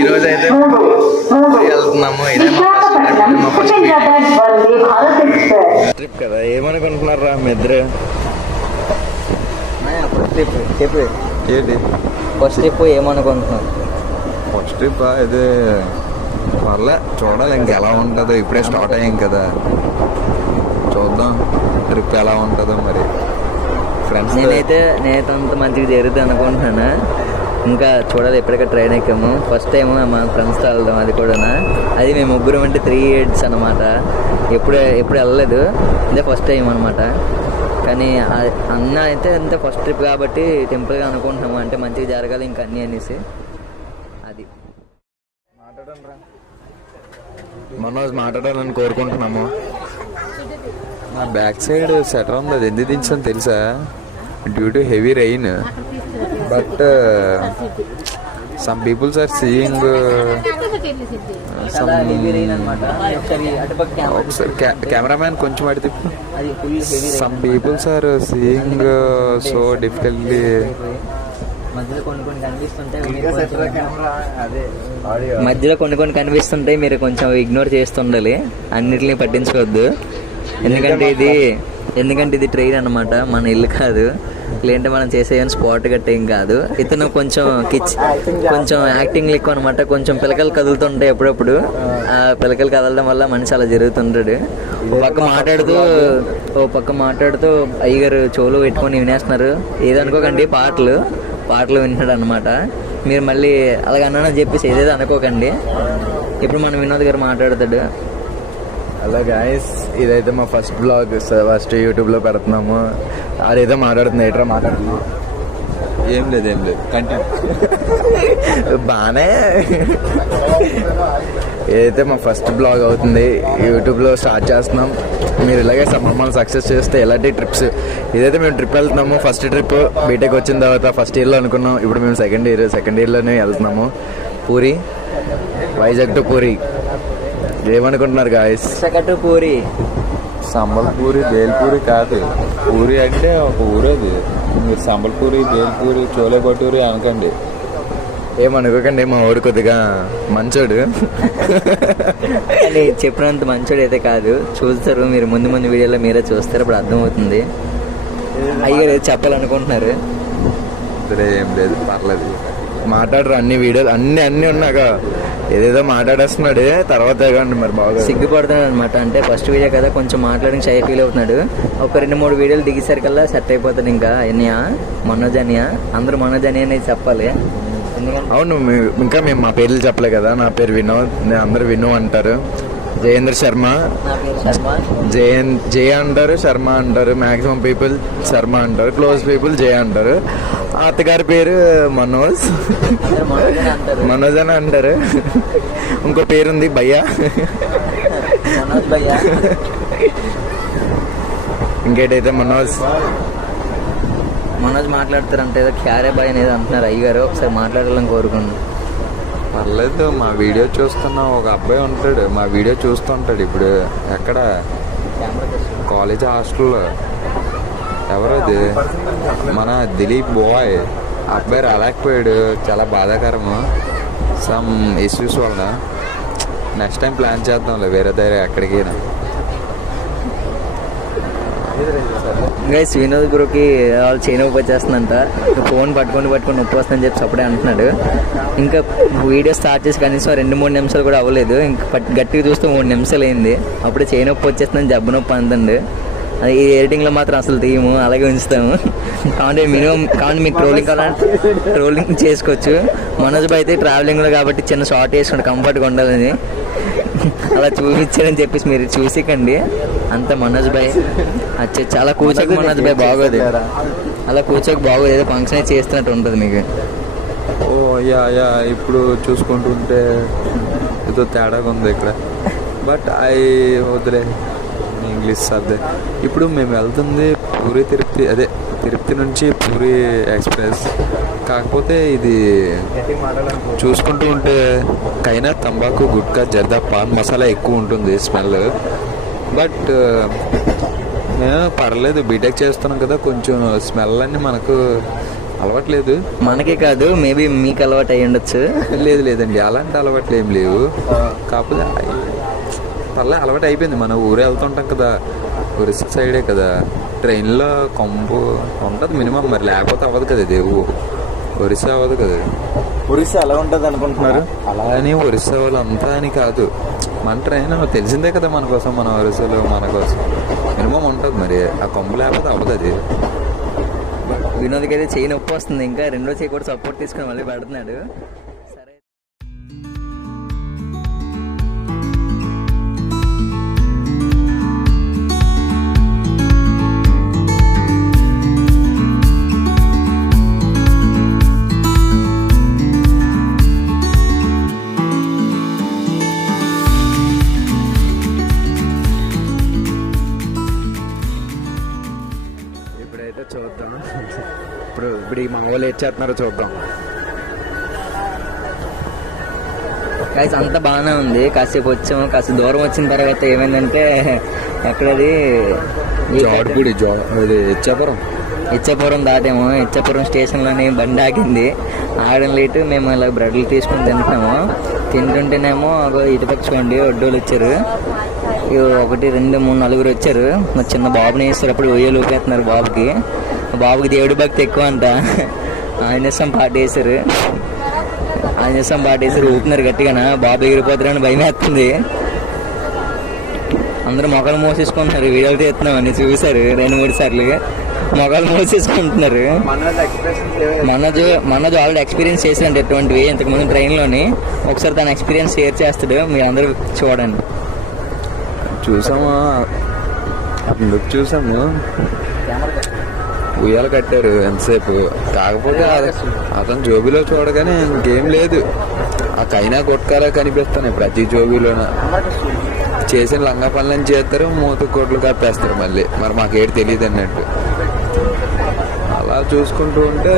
ఈరోజు అయితే వెళ్తున్నాము. ఇదే మా ఫస్ట్ ట్రిప్ కదా. ఏమనుకుంటున్నారా మీ ఇద్దరు? చెప్పు ఏంటి ఫస్ట్ ట్రిప్ ఏమనుకుంటున్నాను? ఫస్ట్ ట్రిప్ ఇదే వల్ల చూడాలి ఇంక ఎలా ఉంటుందో. ఇప్పుడే స్టార్ట్ అయ్యాం కదా, చూద్దాం ట్రిప్ ఎలా ఉంటుందో. మరి ఫ్రెండ్స్ నేనైతే అంత మంచిగా జరుగుతుంది అనుకుంటున్నాను. ఇంకా చూడాలి. ఎప్పటికీ ట్రైన్ ఎక్కాము. ఫస్ట్ టైం మా ఫ్రెండ్స్తో వెళ్దాం. అది కూడా అది మేము ముగ్గురం అంటే 3 years అనమాట. ఎప్పుడు వెళ్ళలేదు, ఇదే ఫస్ట్ టైం అనమాట. కానీ అన్న అయితే అంతే ఫస్ట్ ట్రిప్ కాబట్టి టెంపుల్గా అనుకుంటున్నాము. అంటే మంచిగా జరగాలి ఇంకా అన్నీ అనేసి. అది మనోజ్ మాట్లాడాలని కోరుకుంటున్నాము. నా బ్యాక్ సైడ్ సెటర్ ఉంది, అది ఎందుకు దించాను తెలుసా? Due to heavy rain. But some peoples are seeing ఒకసారి కెమెరామ్యాన్ కొంచెం అడితే some peoples are seeing so difficultly. మధ్యలో కొన్ని కనిపిస్తుంటాయి, మీరు కొంచెం ఇగ్నోర్ చేస్తుండాలి. అన్నిటిని పట్టించుకోవద్దు. ఎందుకంటే ఇది ట్రైన్ అనమాట, మన ఇల్లు కాదు. లేదంటే మనం చేసే స్పాట్ గట్ట ఏం కాదు. ఇతను కొంచెం కొంచెం యాక్టింగ్ ఎక్కువ అనమాట. కొంచెం పిలకలు కదులుతుంటాయి ఎప్పుడప్పుడు. ఆ పిలకలు కదలడం వల్ల మనిషి అలా జరుగుతుంటాడు. ఓ పక్క మాట్లాడుతూ అయ్యగారు చెవులు పెట్టుకొని వినేస్తున్నారు. ఏదనుకోకండి, పాటలు వింటాడు అనమాట. మీరు మళ్ళీ అలాగన్నానని చెప్పేసి ఏదేదో అనుకోకండి. ఇప్పుడు మన వినోద్ గారు మాట్లాడతాడు. హలో గాయస్, ఇదైతే మా ఫస్ట్ బ్లాగ్. ఫస్ట్ యూట్యూబ్లో పెడుతున్నాము. అదేదో మాట్లాడుతుంది. ఏట్రా మాట్లాడుతున్నాం? ఏం లేదు కంటిన్యూ. బాగానే. ఏదైతే మా ఫస్ట్ బ్లాగ్ అవుతుంది, యూట్యూబ్లో స్టార్ట్ చేస్తున్నాం. మీరు ఇలాగే మమ్మల్ని సక్సెస్ చేస్తే ఎలాంటి ట్రిప్స్. ఇదైతే మేము ట్రిప్ వెళ్తున్నాము. ఫస్ట్ ట్రిప్ బీటెక్ వచ్చిన తర్వాత ఫస్ట్ ఇయర్లో అనుకున్నాం. ఇప్పుడు మేము సెకండ్ ఇయర్లోనే వెళ్తున్నాము. పూరి, వైజాగ్ టు పూరి. ఏమనుకుంటున్నారు గాయస్? పూరి సంబల్పూరి, బేల్పూరి కాదు. పూరి అంటే ఒక ఊరు. అది మీరు సంబల్పూరి, బేల్పూరి, చోలే భటూరి అనకండి. ఏమనుకోకండి, మా ఊరు కొద్దిగా మంచోడు. అని చెప్పినంత మంచోడు అయితే కాదు. చూస్తారు మీరు, ముందు వీడియోలో మీరే చూస్తారు, ఇప్పుడు అర్థమవుతుంది. అయ్యారు చెప్పాలనుకుంటున్నారు. ఏం లేదు, పర్లేదు, మాట్లాడరు. అన్ని వీడియోలు అన్నీ ఉన్నాక ఏదేదో మాట్లాడేస్తున్నాడు. తర్వాత మరి బాగా సిగ్గుపడుతున్నాడు అనమాట. అంటే ఫస్ట్ వీడియో కదా, కొంచెం మాట్లాడి షై ఫీల్ అవుతున్నాడు. ఒక 2-3 వీడియోలు దిగేసరికల్లా సెట్ అయిపోతాడు. ఇంకా ఎన్నయా మనోజ్ అనియా, అందరూ మనోజ్ అని అనేది చెప్పాలి. అవును, ఇంకా మేము మా పేర్లు చెప్పలే కదా. నా పేరు వినోద్, అందరూ విను అంటారు. జయేంద్ర శర్మ, జయ అంటారు, శర్మ అంటారు. మ్యాక్సిమం పీపుల్ శర్మ అంటారు, క్లోజ్ పీపుల్ జయ అంటారు. అత్తగారి పేరు మనోజ్ అని అంటారు. ఇంకో పేరుంది భయ్యా. ఇంకేటైతే మనోజ్ మాట్లాడతారంటే ఏదో క్యారే బాయ్ అనేది అంటున్నారు అయ్యగారు. ఒకసారి మాట్లాడాలని కోరుకున్నాను. పర్లేదు, మా వీడియో చూస్తున్న ఒక అబ్బాయి ఉంటాడు, మా వీడియో చూస్తుంటాడు. ఇప్పుడు ఎక్కడ? కాలేజ్ హాస్టల్లో. ఎవరది? మన దిలీప్ బాయ్. అబ్బాయి రాలేకపోయాడు, చాలా బాధాకరము. సమ్ ఇష్యూస్ వల్ల. నెక్స్ట్ టైం ప్లాన్ చేద్దాంలే వేరే దగ్గర ఎక్కడికి. గైస్, వినోద్ గురుకి వాళ్ళు చేయి నొప్పి వచ్చేస్తుందంట. ఫోన్ పట్టుకొని నొప్పి వస్తుందని చెప్పి అప్పుడే అంటున్నాడు. ఇంకా వీడియో స్టార్ట్ చేసి కనీసం 2-3 నిమిషాలు కూడా అవ్వలేదు. ఇంకా గట్టిగా చూస్తే 3 నిమిషాలు అయింది. అప్పుడే చేయి నొప్పి వచ్చేస్తుందని జబ్బు నొప్పి అందండి. ఈ ఎడిటింగ్లో మాత్రం అసలు తీయము, అలాగే ఉంచుతాము. కాబట్టి మీకు ట్రోలింగ్ చేసుకోవచ్చు. మనోజ్ బాయ్ అయితే ట్రావెలింగ్లో కాబట్టి చిన్న షార్ట్ వేసుకుంటే కంఫర్ట్గా ఉండాలని అలా చూపించారని చెప్పేసి మీరు చూసికండి. అంత మనోజ్ బాయ్ చాలా కూర్చోక మనోజ్ బాయ్ బాగోదు. అలా కూర్చోక బాగోదు, ఏదో ఫంక్షన్ చేస్తున్నట్టు ఉంటుంది మీకు. ఓ యా ఇప్పుడు చూసుకుంటుంటే ఏదో తేడాగా ఉంది ఇక్కడ. బట్ వదిలే, ఇంగ్లీష్ అదే. ఇప్పుడు మేము వెళ్తుంది పూరి తిరుపతి, అదే తిరుపతి నుంచి పూరి ఎక్స్ప్రెస్. కాకపోతే ఇది చూసుకుంటూ ఉంటే కైనా తంబాకు, గుట్కా, జర్దా, పాన్ మసాలా ఎక్కువ ఉంటుంది స్మెల్. బట్ మేము పర్లేదు, బీటెక్ చేస్తున్నాం కదా, కొంచెం స్మెల్ అన్నీ మనకు అలవాట్లేదు. మనకే కాదు, మేబీ మీకు అలవాటు అయ్యి ఉండొచ్చు. లేదండి, అలాంటి అలవాట్లు ఏం లేవు. కాకపోతే పర్లే అలవాటు అయిపోయింది. మన ఊరే వెళ్తుంటాం కదా, ఒరిస్సా సైడే కదా, ట్రైన్లో కొంపు ఉంటుంది మినిమం, మరి లేకపోతే అవ్వదు కదా. దేవు ఒరిస్సా అవ్వదు కదా. ఒరిస్సా ఎలా ఉంటుంది అనుకుంటున్నారు? అలా అని ఒరిస్సా వాళ్ళు అంతా అని కాదు. మన ట్రైన్ తెలిసిందే కదా మన కోసం, మన ఒరిస్సాలో మన కోసం మినిమం ఉంటుంది. మరి ఆ కొంపు లేకపోతే అవ్వదు అది. వినోద్కి అయితే చేయి నొప్పి వస్తుంది, ఇంకా రెండో చేయి కూడా సపోర్ట్ తీసుకొని మళ్ళీ పెడుతున్నాడు. సరే, ఇప్పుడైతే చూద్దాం. ఇప్పుడు ఈ మంగళ ఏం చేస్తున్నారో చూద్దాం. గైస్ అంతా బాగానే ఉంది. కాసేపు వచ్చాము, కాసేపు దూరం వచ్చిన తర్వాత ఏమైందంటే ఎక్కడది ఇచ్చాపురం దాటాము. ఇచ్చాపురం స్టేషన్లోని బండి ఆగింది. ఆగడం లేటు మేము ఇలా బ్రెడ్లు తీసుకుని తింటున్నాము. తింటుంటేనేమో ఇటుపక్క చూడండి వడ్డోళ్ళు వచ్చారు. 1 2 3 4 వచ్చారు. మా చిన్న బాబుని వేస్తారు, అప్పుడు ఒయ్యలు ఊపేస్తున్నారు బాబుకి దేవుడి భక్తి ఎక్కువ అంట. ఆంజనేయం పాట వేశారు, ఊపుతున్నారు గట్టిగా. బాబు ఎగిరిపోతారని భయం వేస్తుంది. అందరూ మొక్కలు మోసేసుకుంటున్నారు. వీడియోలు తీస్తున్నాం అని చూశారు 2-3 సార్లు. మొక్కలు మోసేసుకుంటున్నారు. మనోజ్ ఆల్రెడీ ఎక్స్పీరియన్స్ చేశాడు ఎటువంటివి ఇంతకుముందు ట్రైన్లోని. ఒకసారి తన ఎక్స్పీరియన్స్ షేర్ చేస్తాడు, మీరు అందరూ చూడండి. చూసాము ఉయ్యాలు కట్టారు ఎంతసేపు. కాకపోతే అతను జోబీలో చూడగానే ఇంకేం లేదు. ఆ కైనా కొట్టుకాలా కనిపిస్తున్నాయి ప్రతి జోబీలోన. చేసిన లంగా పనులను చేస్తారు, మూత కోట్లు కప్పేస్తారు మళ్ళీ. మరి మాకేటి తెలియదు అన్నట్టు. అలా చూసుకుంటూ ఉంటే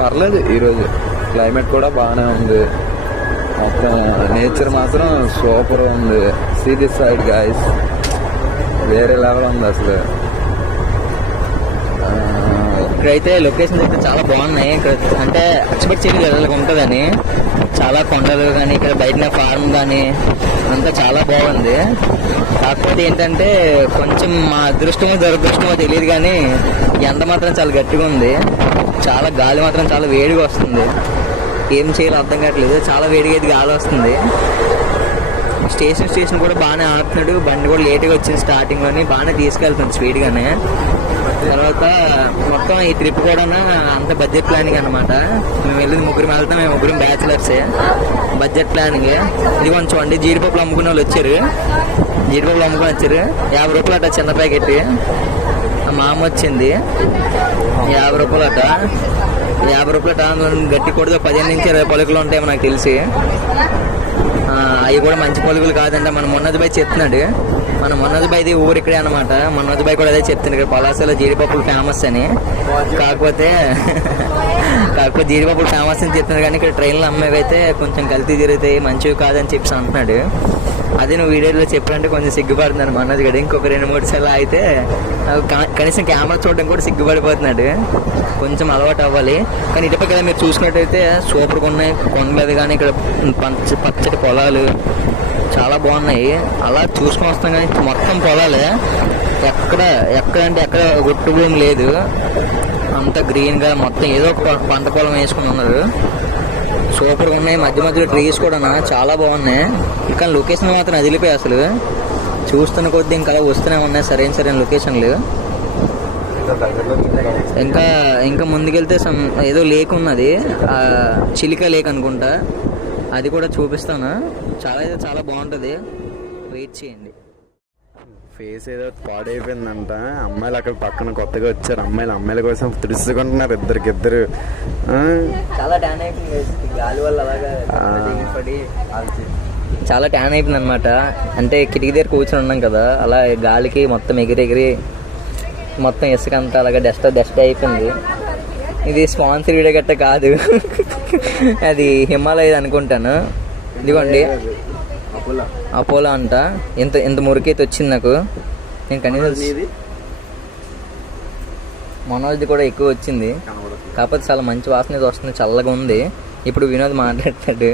పర్లేదు. ఈరోజు క్లైమేట్ కూడా బాగానే ఉంది. మొత్తం నేచర్ మాత్రం సూపర్ ఉంది. సీ దిస్ సైడ్ గాయ్స్, వేరే లెవెల్ ఉంది అసలు. ఇక్కడైతే లొకేషన్స్ అయితే చాలా బాగున్నాయి. ఇక్కడ అంటే ఎక్స్పెక్ట్ చేయలేదు ఇలా ఉంటుందని. చాలా కొండలు కానీ, ఇక్కడ బయట ఫార్మ్ కానీ అంతా చాలా బాగుంది. కాకపోతే ఏంటంటే కొంచెం మా అదృష్టమో దురదృష్టమో తెలియదు కానీ ఎండ మాత్రం చాలా గట్టిగా ఉంది. చాలా గాలి మాత్రం చాలా వేడిగా వస్తుంది. ఏం చేయాలో అర్థం కావట్లేదు. చాలా వేడిగా అయితే గాలి వస్తుంది. స్టేషన్ కూడా బాగానే ఆడుతున్నాడు. బండి కూడా లేట్గా వచ్చింది స్టార్టింగ్లోని. బాగానే తీసుకెళ్తుంది స్పీడ్గానే. తర్వాత మొత్తం ఈ ట్రిప్ కూడా అంత బడ్జెట్ ప్లానింగ్ అనమాట. మేము వెళ్ళింది 3 వెళ్తాం. మేము 3 బ్యాచిలర్సే. Budget planning. ఇది కొంచెం అండి జీడిపప్పులు అమ్ముకునే వాళ్ళు వచ్చారు. 50 రూపాయలు అట చిన్న ప్యాకెట్. మా అమ్మ వచ్చింది 50 రూపాయలు అట. 50 రూపాయలు గట్టి కొడితే 15 నుంచి 20 పలుకులు ఉంటాయి నాకు తెలిసి. అవి కూడా మంచి పలుకులు కాదంటే మన మొన్నది బాయ్ చెప్తున్నాడు. మన మొన్నది బాయ్ది ఊరు ఇక్కడే అనమాట. మొన్నది బాయ్ కూడా అదే చెప్తున్నాడు, ఇక్కడ పలాసలో జీడిపప్పులు ఫేమస్ అని. కాకపోతే జీడిపప్పులు ఫేమస్ అని చెప్తున్నాడు కానీ ఇక్కడ ట్రైన్లో అమ్మేవి అయితే కొంచెం కల్తీ జరుగుతాయి, మంచివి కాదని చెప్పి అంటున్నాడు. అదే నువ్వు వీడియోలో చెప్పాలంటే కొంచెం సిగ్గుపడుతున్నాడు మనోజ్ గడి. ఇంకొక 2-3 సార్లు అయితే కనీసం కెమెరా చూడడం కూడా సిగ్గుపడిపోతున్నాడు. కొంచెం అలవాటు అవ్వాలి. కానీ ఇటుపక్క మీరు చూసుకున్నట్టయితే సూపర్గా ఉన్నాయి. కొండలు కానీ ఇక్కడ పచ్చటి పొలాలు చాలా బాగున్నాయి. అలా చూసుకొని వస్తాం కానీ మొత్తం పొలాలే. ఎక్కడ గుట్టు భూమి లేదు. అంతా గ్రీన్గా మొత్తం ఏదో ఒక పంట పొలం వేసుకుని ఉన్నారు. సూపర్గా ఉన్నాయి. మధ్యలో ట్రీస్ కూడా చాలా బాగున్నాయి. ఇక్కడ లొకేషన్ మాత్రం అదిలిపోయి అసలు చూస్తున్న కొద్దీ ఇంకా వస్తూనే ఉన్నాయి సరైన లొకేషన్లు. ఇంకా ముందుకెళ్తే ఏదో లేక్ ఉన్నది, చిలిక లేక్ అనుకుంటా. అది కూడా చూపిస్తాను. చాలా బాగుంటుంది. వెయిట్ చేయండి. ఫేస్ ఏదో పాడైపోయిందంట. అమ్మాయిలు అక్కడ పక్కన కొత్తగా వచ్చారు. అమ్మాయిల కోసం తెలుసుకుంటున్నారు ఇద్దరు. చాలా ట్యాన్ అయిపోయింది గాలి వల్ల. అలాగా చాలా ట్యాన్ అయిపోయింది అనమాట. అంటే కిటికీ దగ్గర కూర్చొని ఉన్నాం కదా, అలా గాలికి మొత్తం ఎగిరి మొత్తం ఇసుక అంతా అలాగా డస్ట్ అయిపోయింది. ఇది స్పాన్సర్ వీడియో గట్ట కాదు, అది హిమాలయ అనుకుంటాను. ఇదిగోండి అపోలో అంట. ఎంత మురికైతే వచ్చింది నాకు. నేను కనీసం మనోజ్ది కూడా ఎక్కువ వచ్చింది, కాకపోతే చాలా మంచి వాసన ఇది వస్తుంది, చల్లగా ఉంది. ఇప్పుడు వినోద్ మాట్లాడతాడు.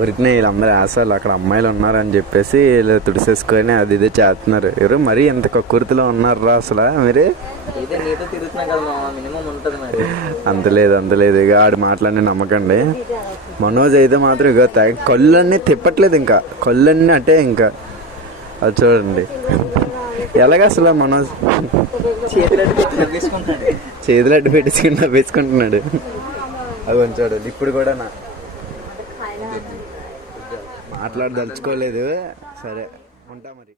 ఊరికి వీళ్ళందరూ ఆశాలు అక్కడ అమ్మాయిలు ఉన్నారని చెప్పేసి వీళ్ళు తుడిసేసుకొని అది ఇదే చేస్తున్నారు. ఎవరు మరీ ఎంత కక్కుర్తిలో ఉన్నారా అసలు మీరు? నీతో తిరుగుతున్నా కదా మినిమం ఉంటుంది మరి. అంత లేదు ఇక ఆడు మాట్లాడి నమ్మకండి. మనోజ్ అయితే మాత్రం ఇక కళ్ళన్నీ తిప్పట్లేదు, ఇంకా కళ్ళన్నీ అంటే ఇంకా అది చూడండి ఎలాగ అసలు మనోజ్ చేతులు అడ్డు పెట్టేసుకుని నవ్వేసుకుంటున్నాడు. అది కొంచెం ఇప్పుడు కూడా మాట్లాడదలుచుకోలేదు. సరే ఉంటా మరి.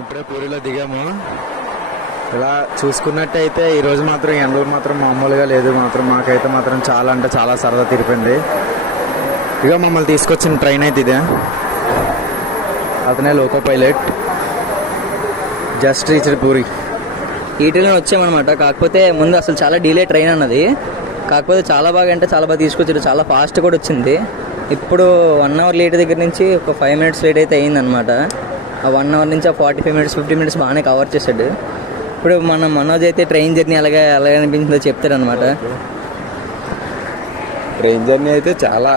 ఇప్పుడే పూరిలో దిగాము. ఇలా చూసుకున్నట్టయితే ఈరోజు మాత్రం ఎండలు మాత్రం మామూలుగా లేదు. మాకైతే మాత్రం చాలా అంటే చాలా సరదా తీరిపోయింది. ఇక మమ్మల్ని తీసుకొచ్చిన ట్రైన్ అయితే ఇదే, అతనే loco pilot. Just reached puri. ఈ ట్రైన్ వచ్చామన్నమాట. కాకపోతే ముందు అసలు చాలా డిలే ట్రైన్ అన్నది, కాకపోతే చాలా బాగా అంటే చాలా బాగా తీసుకొచ్చారు, చాలా ఫాస్ట్ కూడా వచ్చింది. ఇప్పుడు 1 అవర్ లేట్ దగ్గర నుంచి ఒక 5 మినిట్స్ లేట్ అయితే అయిందనమాట. ఆ 1 అవర్ నుంచి ఆ 45 మినిట్స్ 50 మినిట్స్ బాగానే కవర్ చేశాడు. ఇప్పుడు మనోజ్ అయితే ట్రైన్ జర్నీ ఎలాగే అనిపించిందో చెప్తారనమాట. ట్రైన్ జర్నీ అయితే చాలా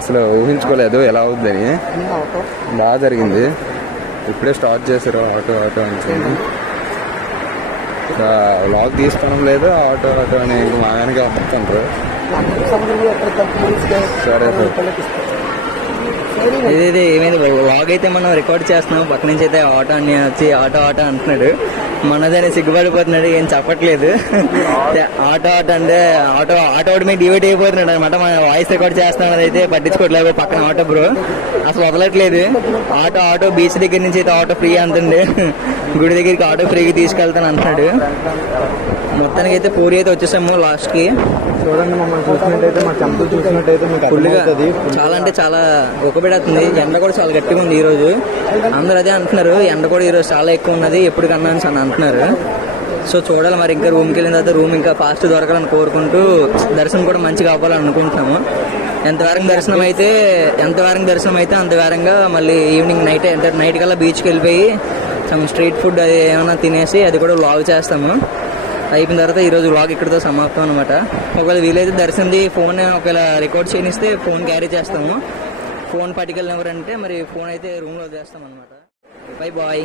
అసలు ఊహించుకోలేదు ఎలా అవుతుందని. బాగా జరిగింది. ఇప్పుడే స్టార్ట్ చేశారు ఆటో అని. లాగ్ తీసుకోవడం లేదు, ఆటో అని మా వెనక అమ్ముతుంటారు. సరే ఇదే ఏమైంది వ్లాగ్ అయితే మనం రికార్డ్ చేస్తున్నాం, పక్క నుంచి అయితే ఆటో అని వచ్చి ఆటో అంటున్నాడు. మనదని సిగ్గుపడిపోతున్నాడు, ఏం చెప్పట్లేదు. ఆటో అంటే ఆటో మీద డివైడ్ అయిపోతున్నాడు అనమాట. మన వాయిస్ రికార్డ్ చేస్తాం అయితే పట్టించుకోవట్లేదు. పక్కన ఆటో బ్రో అసలు వదలట్లేదు. ఆటో బీచ్ దగ్గర నుంచి అయితే ఆటో ఫ్రీ అంటుండే, గుడి దగ్గరికి ఆటో ఫ్రీకి తీసుకెళ్తాను అంటున్నాడు. మొత్తానికి అయితే పూరి అయితే వచ్చేసాము లాస్ట్ కి. చూడండి మమ్మల్ని చూసినట్టయితే మా టెంపుల్ చూసినట్టయితే ఫుల్గా చాలా అంటే చాలా ఉక్కబెడుతుంది. ఎండ కూడా చాలా గట్టిగా ఉంది ఈరోజు. అందరూ అదే అంటున్నారు, ఎండ కూడా ఈరోజు చాలా ఎక్కువ ఉన్నది ఎప్పుడు కన్నా అని అంటున్నారు. సో చూడాలి మరి. ఇంకా రూమ్కి వెళ్ళిన తర్వాత రూమ్ ఇంకా ఫాస్ట్ దొరకాలని కోరుకుంటూ దర్శనం కూడా మంచిగా అవ్వాలని అనుకుంటున్నాము. ఎంతవరకు దర్శనం అయితే అంత వేరంగా మళ్ళీ ఈవినింగ్ నైట్ కల్లా బీచ్కి వెళ్ళిపోయి సమ్ స్ట్రీట్ ఫుడ్ అది ఏమైనా తినేసి అది కూడా వ్లాగ్ చేస్తాము. అయిపోయిన తర్వాత ఈరోజు వ్లాగ్ ఇక్కడితో సమాప్తం అనమాట. ఒకవేళ వీలైతే దర్శనంది ఫోన్ ఒకవేళ రికార్డ్ చేయనిస్తే ఫోన్ క్యారీ చేస్తాము. ఫోన్ పట్టుకెళ్ళినవరంటే మరి ఫోన్ అయితే రూమ్లో వదిలేస్తాం అనమాట. Bye bye.